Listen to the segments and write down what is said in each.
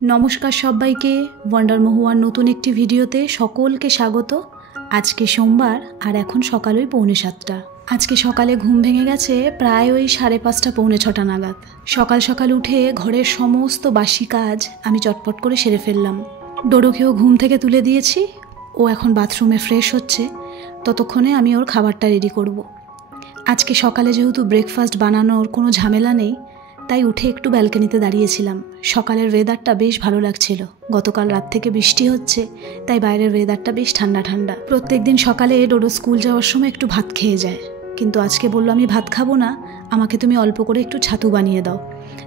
নমস্কার সবাইকে, ওয়ান্ডার মহুয়ার নতুন একটি ভিডিওতে সকলকে স্বাগত। আজকে সোমবার আর এখন সকাল ওই 6:45। আজকে সকালে ঘুম ভেঙে গেছে প্রায় ওই 5:30 6:45 নাগাদ। সকাল সকাল উঠে ঘরের সমস্ত বাসি কাজ আমি চটপট করে সেরে ফেললাম। ডোডোকেও ঘুম থেকে তুলে দিয়েছি, ও এখন বাথরুমে ফ্রেশ হচ্ছে, ততক্ষণে আমি ওর খাবারটা রেডি করব। আজকে সকালে যেহেতু ব্রেকফাস্ট বানানোর কোনো ঝামেলা নেই, তাই উঠে একটু ব্যালকনিতে দাঁড়িয়েছিলাম। সকালের ওয়েদারটা বেশ ভালো লাগছিল। গতকাল রাত থেকে বৃষ্টি হচ্ছে, তাই বাইরের ওয়েদারটা বেশ ঠান্ডা ঠান্ডা। প্রত্যেক দিন সকালে ডোডো স্কুল যাওয়ার সময় একটু ভাত খেয়ে যায়, কিন্তু আজকে বললো আমি ভাত খাবো না, আমাকে তুমি অল্প করে একটু ছাতু বানিয়ে দাও।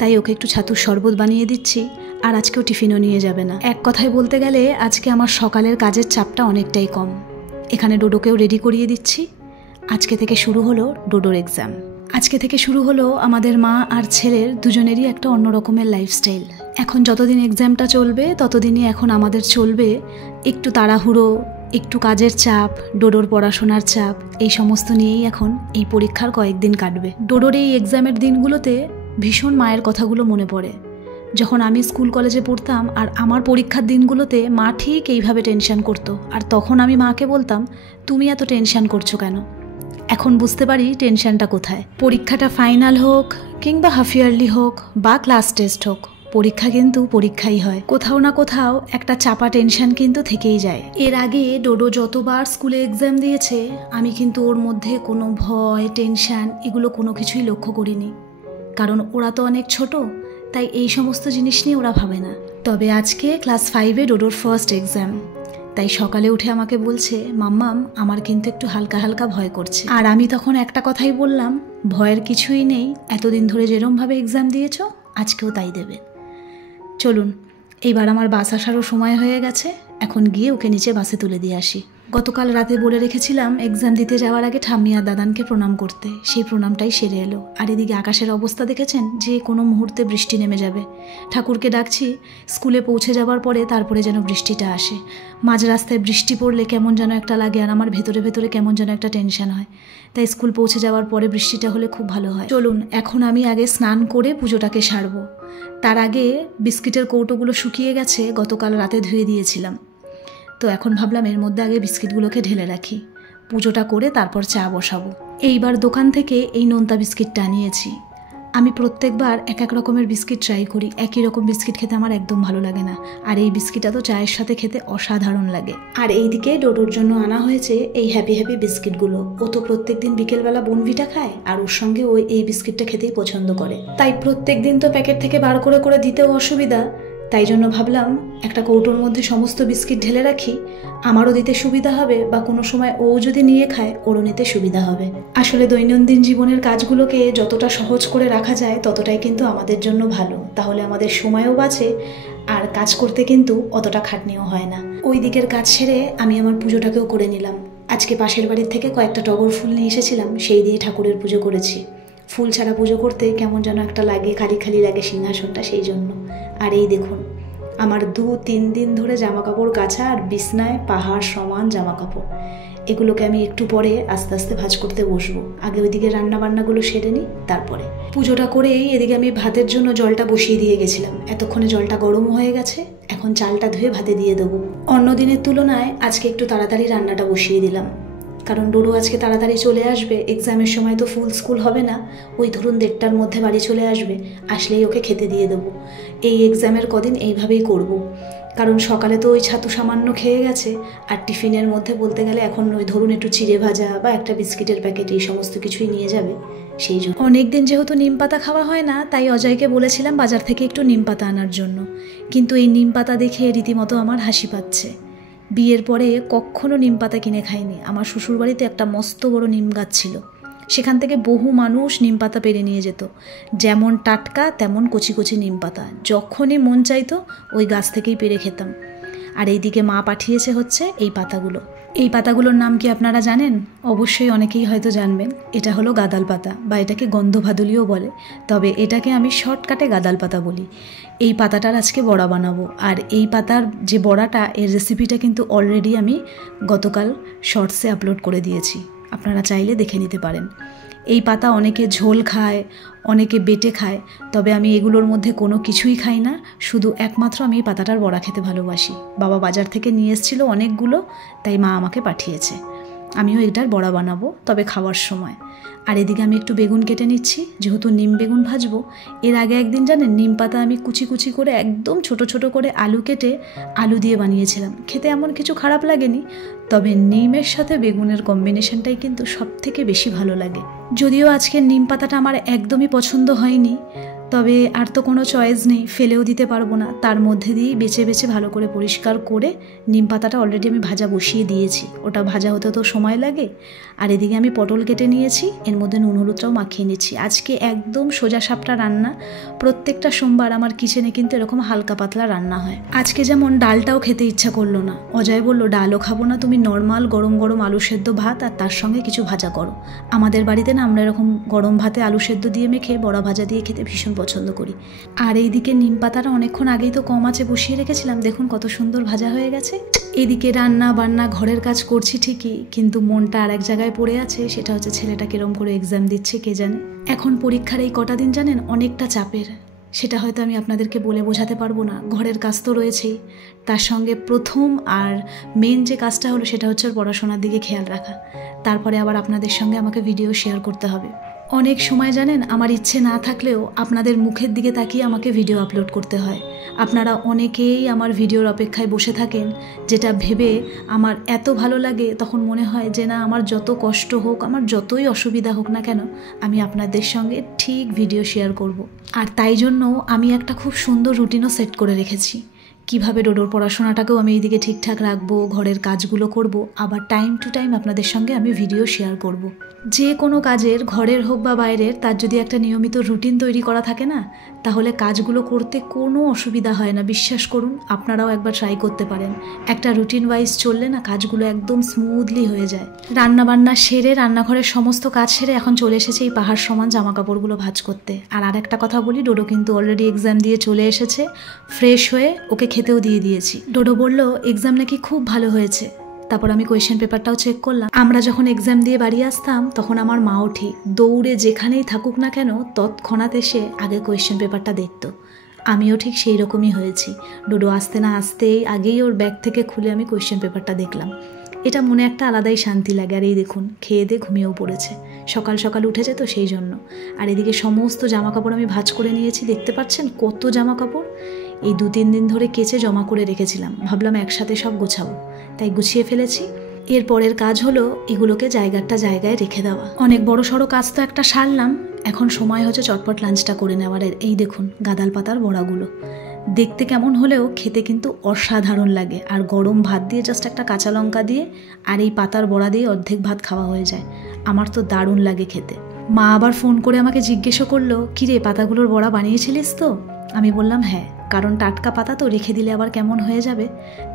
তাই ওকে একটু ছাতুর শরবত বানিয়ে দিচ্ছি, আর আজকেও টিফিনও নিয়ে যাবে না। এক কথায় বলতে গেলে আজকে আমার সকালের কাজের চাপটা অনেকটাই কম। এখানে ডোডোকেও রেডি করিয়ে দিচ্ছি। আজকে থেকে শুরু হলো ডোডোর এক্সাম। আজকে থেকে শুরু হলো আমাদের মা আর ছেলের দুজনেরই একটা অন্য রকমের লাইফস্টাইল। এখন যতদিন এক্সামটা চলবে ততদিনই এখন আমাদের চলবে একটু তাড়াহুড়ো, একটু কাজের চাপ, ডোডোর পড়াশোনার চাপ, এই সমস্ত নিয়েই এখন এই পরীক্ষার কয়েকদিন কাটবে। ডোডোর এই এক্সামের দিনগুলোতে ভীষণ মায়ের কথাগুলো মনে পড়ে। যখন আমি স্কুল কলেজে পড়তাম আর আমার পরীক্ষার দিনগুলোতে মা ঠিক এইভাবে টেনশন করতো, আর তখন আমি মাকে বলতাম তুমি এত টেনশন করছো কেন। এখন বুঝতে পারি টেনশনটা কোথায়। পরীক্ষাটা ফাইনাল হোক কিংবা হাফ ইয়ারলি হোক বা ক্লাস টেস্ট হোক, পরীক্ষা কিন্তু পরীক্ষাই হয়। কোথাও না কোথাও একটা চাপা টেনশন কিন্তু থেকেই যায়। এর আগে ডোডো যতবার স্কুলে এক্সাম দিয়েছে, আমি কিন্তু ওর মধ্যে কোনো ভয়, টেনশন এগুলো কোনো কিছুই লক্ষ্য করিনি, কারণ ওরা তো অনেক ছোট, তাই এই সমস্ত জিনিস নিয়ে ওরা ভাবে না। তবে আজকে ক্লাস 5-এ ডোডোর ফার্স্ট এক্সাম, তাই সকালে উঠে আমাকে বলছে মাম্মাম আমার কিন্তু একটু হালকা হালকা ভয় করছে। আর আমি তখন একটা কথাই বললাম, ভয়ের কিছুই নেই, এতদিন ধরে যেরমভাবে এক্সাম দিয়েছো আজকেও তাই দেবে। চলুন, এইবার আমার বাস আসারও সময় হয়ে গেছে, এখন গিয়ে ওকে নিচে বাসে তুলে দিয়ে আসি। গতকাল রাতে বলে রেখেছিলাম এক্সাম দিতে যাওয়ার আগে ঠাম্মি আর দাদানকে প্রণাম করতে, সেই প্রণামটাই সেরে এলো। আর এদিকে আকাশের অবস্থা দেখেছেন, যে কোনো মুহূর্তে বৃষ্টি নেমে যাবে। ঠাকুরকে ডাকছি স্কুলে পৌঁছে যাওয়ার পরে তারপরে যেন বৃষ্টিটা আসে। মাঝ রাস্তায় বৃষ্টি পড়লে কেমন যেন একটা লাগে, আর আমার ভেতরে ভেতরে কেমন যেন একটা টেনশন হয়। তাই স্কুল পৌঁছে যাওয়ার পরে বৃষ্টিটা হলে খুব ভালো হয়। চলুন, এখন আমি আগে স্নান করে পুজোটাকে সারবো। তার আগে বিস্কিটের কৌটোগুলো শুকিয়ে গেছে, গতকাল রাতে ধুয়ে দিয়েছিলাম, তো এখন ভাবলাম এর মধ্যে আগে বিস্কিটগুলোকে ঢেলে রাখি, পুজোটা করে তারপর চা বসাবো। এইবার দোকান থেকে এই নোনতা বিস্কিটটা আনিয়েছি। আমি প্রত্যেকবার এক এক রকমের বিস্কিট ট্রাই করি, একই রকম বিস্কিট খেতে আমার একদম ভালো লাগে না, আর এই বিস্কিটটা তো চায়ের সাথে খেতে অসাধারণ লাগে। আর এইদিকে ডোডোর জন্য আনা হয়েছে এই হ্যাপি হ্যাপি বিস্কিটগুলো। ও তো প্রত্যেক দিন বিকেলবেলা বোনভিটা খায়, আর ওর সঙ্গে ও এই বিস্কিটটা খেতেই পছন্দ করে, তাই প্রত্যেক দিন তো প্যাকেট থেকে বার করে করে দিতেও অসুবিধা, তাই জন্য ভাবলাম একটা কৌটোর মধ্যে সমস্ত বিস্কিট ঢেলে রাখি, আমারও দিতে সুবিধা হবে, বা কোনো সময় ও যদি নিয়ে খায় ওরও নিতে সুবিধা হবে। আসলে দৈনন্দিন জীবনের কাজগুলোকে যতটা সহজ করে রাখা যায় ততটাই কিন্তু আমাদের জন্য ভালো, তাহলে আমাদের সময়ও বাঁচে আর কাজ করতে কিন্তু অতটা খাটনিও হয় না। ওই দিকের কাজ সেরে আমি আমার পুজোটাকেও করে নিলাম। আজকে পাশের বাড়ির থেকে কয়েকটা টগর ফুল নিয়ে এসেছিলাম, সেই দিয়ে ঠাকুরের পুজো করেছি। ফুল ছাড়া পুজো করতে কেমন যেন একটা লাগে, খালি খালি লাগে সিংহাসনটা, সেই জন্য। আর এই দেখুন, আমার 2-3 দিন ধরে জামা কাপড় কাচা আর বিছনায় পাহাড় সমান জামা কাপড়, এগুলোকে আমি একটু পরে আস্তে আস্তে ভাঁজ করতে বসবো। আগে ওইদিকে রান্না বান্নাগুলো সেরে নিই, তারপরে পুজোটা করেই এদিকে আমি ভাতের জন্য জলটা বসিয়ে দিয়ে গেছিলাম। এতক্ষণে জলটা গরম হয়ে গেছে, এখন চালটা ধুয়ে ভাতে দিয়ে দেবো। অন্য দিনের তুলনায় আজকে একটু তাড়াতাড়ি রান্নাটা বসিয়ে দিলাম, কারণ ডোডো আজকে তাড়াতাড়ি চলে আসবে। এক্সামের সময় তো ফুল স্কুল হবে না, ওই ধরুন 1:30টার মধ্যে বাড়ি চলে আসবে, আসলেই ওকে খেতে দিয়ে দেবো। এই এক্সামের কদিন এইভাবেই করব, কারণ সকালে তো ওই ছাতু সামান্য খেয়ে গেছে, আর টিফিনের মধ্যে বলতে গেলে এখন ওই ধরুন একটু চিড়ে ভাজা বা একটা বিস্কিটের প্যাকেট, এই সমস্ত কিছুই নিয়ে যাবে। সেই জন্য অনেকদিন যেহেতু নিম পাতা খাওয়া হয় না, তাই অজয়কে বলেছিলাম বাজার থেকে একটু নিম পাতা আনার জন্য, কিন্তু এই নিম পাতা দেখে রীতিমতো আমার হাসি পাচ্ছে। বিয়ের পরে কখনো নিম পাতা কিনে খাইনি। আমার শ্বশুরবাড়িতে একটা মস্ত বড় নিম গাছ ছিল, সেখান থেকে বহু মানুষ নিম পাতা পেরে নিয়ে যেত, যেমন টাটকা তেমন কচি কচি নিম পাতা, যখনই মন চাইতো ওই গাছ থেকেই পেরে খেতাম। আর এইদিকে মা পাঠিয়েছে হচ্ছে এই পাতাগুলো। এই পাতাগুলোর নাম কি আপনারা জানেন? অবশ্যই অনেকেই হয়তো জানবেন। এটা হলো গাদাল পাতা, বা এটাকে গন্ধভাদুলিও বলে, তবে এটাকে আমি শর্টকাটে গাদাল পাতা বলি। এই পাতাটার আজকে বড়া বানাবো, আর এই পাতার যে বড়াটা, এর রেসিপিটা কিন্তু অলরেডি আমি গতকাল শর্টসে আপলোড করে দিয়েছি, আপনারা চাইলে দেখে নিতে পারেন। এই পাতা অনেকে ঝোল খায়, অনেকে বেটে খায়, তবে আমি এগুলোর মধ্যে কোনো কিছুই খাই না। শুধু একমাত্র আমি এই পাতাটার বড়া খেতে ভালোবাসি। বাবা বাজার থেকে নিয়ে এসেছিল অনেকগুলো, তাই মা আমাকে পাঠিয়েছে। আমিও এটার বড়া বানাবো, তবে খাওয়ার সময়। আর এদিকে আমি একটু বেগুন কেটে নিচ্ছি, যেহেতু নিম বেগুন ভাজবো। এর আগে একদিন জানেন নিম পাতা আমি কুচি কুচি করে একদম ছোট ছোট করে আলু কেটে আলু দিয়ে বানিয়েছিলাম। খেতে এমন কিছু খারাপ লাগেনি, তবে নিমের সাথে বেগুনের কম্বিনেশনটাই কিন্তু সব থেকে বেশি ভালো লাগে। যদিও আজকের নিম পাতাটা আমার একদমই পছন্দ হয়নি, তবে আর তো কোনো চয়েস নেই, ফেলেও দিতে পারবো না। তার মধ্যে দিয়েই বেছে বেছে ভালো করে পরিষ্কার করে নিম পাতাটা অলরেডি আমি ভাজা বসিয়ে দিয়েছি। ওটা ভাজা হতে তো সময় লাগে। আর এদিকে আমি পটল কেটে নিয়েছি, এর মধ্যে নুন হলুদটাও মাখিয়ে নিচ্ছি। আজকে একদম সোজা সাপটা রান্না। প্রত্যেকটা সোমবার আমার কিচেনে কিন্তু এরকম হালকা পাতলা রান্না হয়। আজকে যেমন ডালটাও খেতে ইচ্ছা করলো না, অজয় বলল ডালও খাবো না, তুমি নর্মাল গরম গরম আলু সেদ্ধ ভাত আর তার সঙ্গে কিছু ভাজা করো। আমাদের বাড়িতে না আমরা এরকম গরম ভাতে আলু সেদ্ধ দিয়ে মেখে বড়া ভাজা দিয়ে খেতে ভীষণ পছন্দ করি। আর এইদিকে নিম পাতাটা অনেকক্ষণ আগেই তো কম আঁচে বসিয়ে রেখেছিলাম, দেখুন কত সুন্দর ভাজা হয়ে গেছে। এদিকে রান্না বান্না ঘরের কাজ করছি ঠিকই, কিন্তু মনটা আর এক জায়গায় পড়ে আছে, সেটা হচ্ছে ছেলেটা কিরম করে এক্সাম দিচ্ছে কে জানে। এখন পরীক্ষার এই কটা দিন জানেন অনেকটা চাপের, সেটা হয়তো আমি আপনাদেরকে বলে বোঝাতে পারবো না। ঘরের কাজ তো রয়েছেই, তার সঙ্গে প্রথম আর মেন যে কাজটা হলো সেটা হচ্ছে ওর পড়াশোনার দিকে খেয়াল রাখা। তারপরে আবার আপনাদের সঙ্গে আমাকে ভিডিও শেয়ার করতে হবে। অনেক সময় জানেন আমার ইচ্ছে না থাকলেও আপনাদের মুখের দিকে তাকিয়ে আমাকে ভিডিও আপলোড করতে হয়। আপনারা অনেকেই আমার ভিডিওর অপেক্ষায় বসে থাকেন, যেটা ভেবে আমার এত ভালো লাগে। তখন মনে হয় যে না, আমার যত কষ্ট হোক, আমার যতই অসুবিধা হোক না কেন, আমি আপনাদের সঙ্গে ঠিক ভিডিও শেয়ার করব। আর তাই জন্য আমি একটা খুব সুন্দর রুটিনও সেট করে রেখেছি, কিভাবে ডোডোর পড়াশোনাটাকেও আমি এইদিকে ঠিকঠাক রাখবো, ঘরের কাজগুলো করব, আবার টাইম টু টাইম আপনাদের সঙ্গে আমি ভিডিও শেয়ার করব। যে কোনো কাজের, ঘরের হোক বা বাইরের, তার যদি একটা নিয়মিত রুটিন তৈরি করা থাকে না, তাহলে কাজগুলো করতে কোনো অসুবিধা হয় না। বিশ্বাস করুন, আপনারাও একবার ট্রাই করতে পারেন। একটা রুটিন ওয়াইজ চললে না কাজগুলো একদম স্মুথলি হয়ে যায়। রান্না বান্না সেরে, রান্নাঘরের সমস্ত কাজ সেরে এখন চলে এসেছে এই পাহাড় সমান জামা কাপড়গুলো ভাঁজ করতে। আর আরেকটা কথা বলি, ডোডো কিন্তু অলরেডি এক্সাম দিয়ে চলে এসেছে ফ্রেশ হয়ে, ওকে খেতেও দিয়ে দিয়েছি। ডোডো বলল এক্সাম নাকি খুব ভালো হয়েছে। তারপর আমি কোয়েশ্চেন পেপারটাও চেক করলাম। আমরা যখন এক্সাম দিয়ে বাড়ি আসতাম তখন আমার মাও ঠিক দৌড়ে যেখানেই থাকুক না কেন তৎক্ষণাৎ এসে আগে কোয়েশ্চেন পেপারটা দেখতো। আমিও ঠিক সেই রকমই হয়েছি। ডোডো আসতে না আসতেই আগেই ওর ব্যাগ থেকে খুলে আমি কোয়েশ্চেন পেপারটা দেখলাম। এটা মনে একটা আলাদাই শান্তি লাগে। আর এই দেখুন খেয়ে দিয়ে ঘুমিয়েও পড়েছে, সকাল সকাল উঠেছে তো সেই জন্য। আর এদিকে সমস্ত জামা কাপড় আমি ভাঁজ করে নিয়েছি, দেখতে পাচ্ছেন কত জামা কাপড়। এই 2-3 দিন ধরে কেচে জমা করে রেখেছিলাম, ভাবলাম একসাথে সব গোছাবো, তাই গুছিয়ে ফেলেছি। এর পরের কাজ হলো এগুলোকে জায়গায় রেখে দেওয়া। অনেক বড় সড়ো কাজ তো একটা সারলাম, এখন সময় হচ্ছে চটপট লাঞ্চটা করে নেওয়ার। এই দেখুন গাদাল পাতার বড়াগুলো দেখতে কেমন হলেও খেতে কিন্তু অসাধারণ লাগে। আর গরম ভাত দিয়ে জাস্ট একটা কাঁচা লঙ্কা দিয়ে আর এই পাতার বড়া দিয়ে অর্ধেক ভাত খাওয়া হয়ে যায়। আমার তো দারুণ লাগে খেতে। মা আবার ফোন করে আমাকে জিজ্ঞেসও করলো, কিরে পাতাগুলোর বড়া বানিয়েছিলিস তো? আমি বললাম হ্যাঁ, কারণ টাটকা পাতা তো রেখে দিলে আবার কেমন হয়ে যাবে।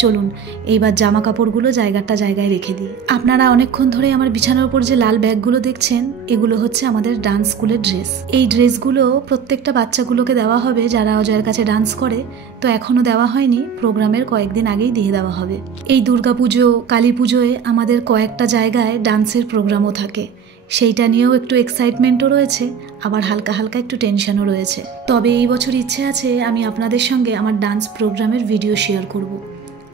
চলুন এইবার জামা কাপড়গুলো জায়গায় রেখে দিই। আপনারা অনেকক্ষণ ধরে আমার বিছানার উপর যে লাল ব্যাগগুলো দেখছেন, এগুলো হচ্ছে আমাদের ডান্স স্কুলের ড্রেস। এই ড্রেসগুলো প্রত্যেকটা বাচ্চাগুলোকে দেওয়া হবে যারা অজয়ের কাছে ডান্স করে। তো এখনও দেওয়া হয়নি, প্রোগ্রামের কয়েকদিন আগেই দিয়ে দেওয়া হবে। এই দুর্গাপুজো, কালী পুজোয় আমাদের কয়েকটা জায়গায় ডান্সের প্রোগ্রামও থাকে, সেইটা নিয়েও একটু এক্সাইটমেন্টও রয়েছে, আবার হালকা হালকা একটু টেনশনও রয়েছে। তবে এই বছর ইচ্ছে আছে আমি আপনাদের সঙ্গে আমার ডান্স প্রোগ্রামের ভিডিও শেয়ার করব।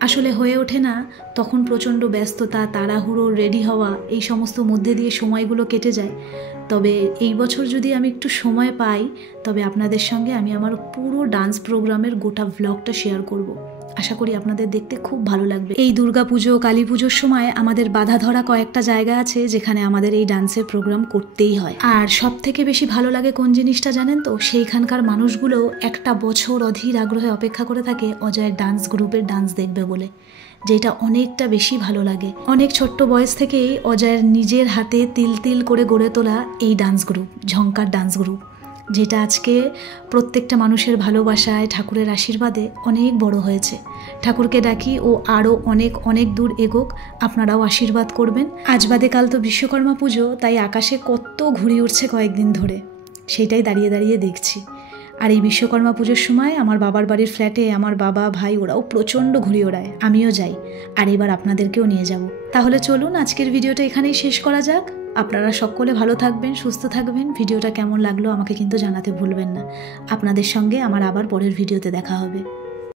আসলে হয়ে ওঠে না, তখন প্রচণ্ড ব্যস্ততা, তাড়াহুড়ো, রেডি হওয়া, এই সমস্ত মধ্যে দিয়ে সময়গুলো কেটে যায়। তবে এই বছর যদি আমি একটু সময় পাই, তবে আপনাদের সঙ্গে আমি আমার পুরো ডান্স প্রোগ্রামের গোটা ভ্লগটা শেয়ার করব। আশা করি আপনাদের দেখতে খুব ভালো লাগবে। এই দুর্গাপুজো, কালী পুজোর সময় আমাদের বাধা ধরা কয়েকটা জায়গা আছে যেখানে আমাদের এই ডান্সের প্রোগ্রাম করতেই হয়। আর সব থেকে বেশি ভালো লাগে কোন জিনিসটা জানেন তো? সেইখানকার মানুষগুলো একটা বছর অধীর আগ্রহে অপেক্ষা করে থাকে অজয়ের ডান্স গ্রুপের ডান্স দেখবে বলে, যেটা অনেকটা বেশি ভালো লাগে। অনেক ছোট্ট বয়স থেকেই অজয়ের নিজের হাতে তিল তিল করে গড়ে তোলা এই ডান্স গ্রুপ, ঝঙ্কার ডান্স গ্রুপ, যেটা আজকে প্রত্যেকটা মানুষের ভালোবাসায়, ঠাকুরের আশীর্বাদে অনেক বড় হয়েছে। ঠাকুরকে ডাকি ও আরও অনেক অনেক দূর এগোক, আপনারাও আশীর্বাদ করবেন। আজ বাদে কাল তো বিশ্বকর্মা পুজো, তাই আকাশে কত ঘুড়ি উঠছে কয়েকদিন ধরে, সেইটাই দাঁড়িয়ে দেখছি। আর এই বিশ্বকর্মা পুজোর সময় আমার বাবার বাড়ির ফ্ল্যাটে আমার বাবা, ভাই ওরাও প্রচণ্ড ঘুড়ি ওড়ায়, আমিও যাই। আর এবার আপনাদেরকেও নিয়ে যাব। তাহলে চলুন আজকের ভিডিওটা এখানেই শেষ করা যাক। আপনারা সকলে ভালো থাকবেন, সুস্থ থাকবেন। ভিডিওটা কেমন লাগলো আমাকে কিন্তু জানাতে ভুলবেন না। আপনাদের সঙ্গে আমার আবার পরের ভিডিওতে দেখা হবে।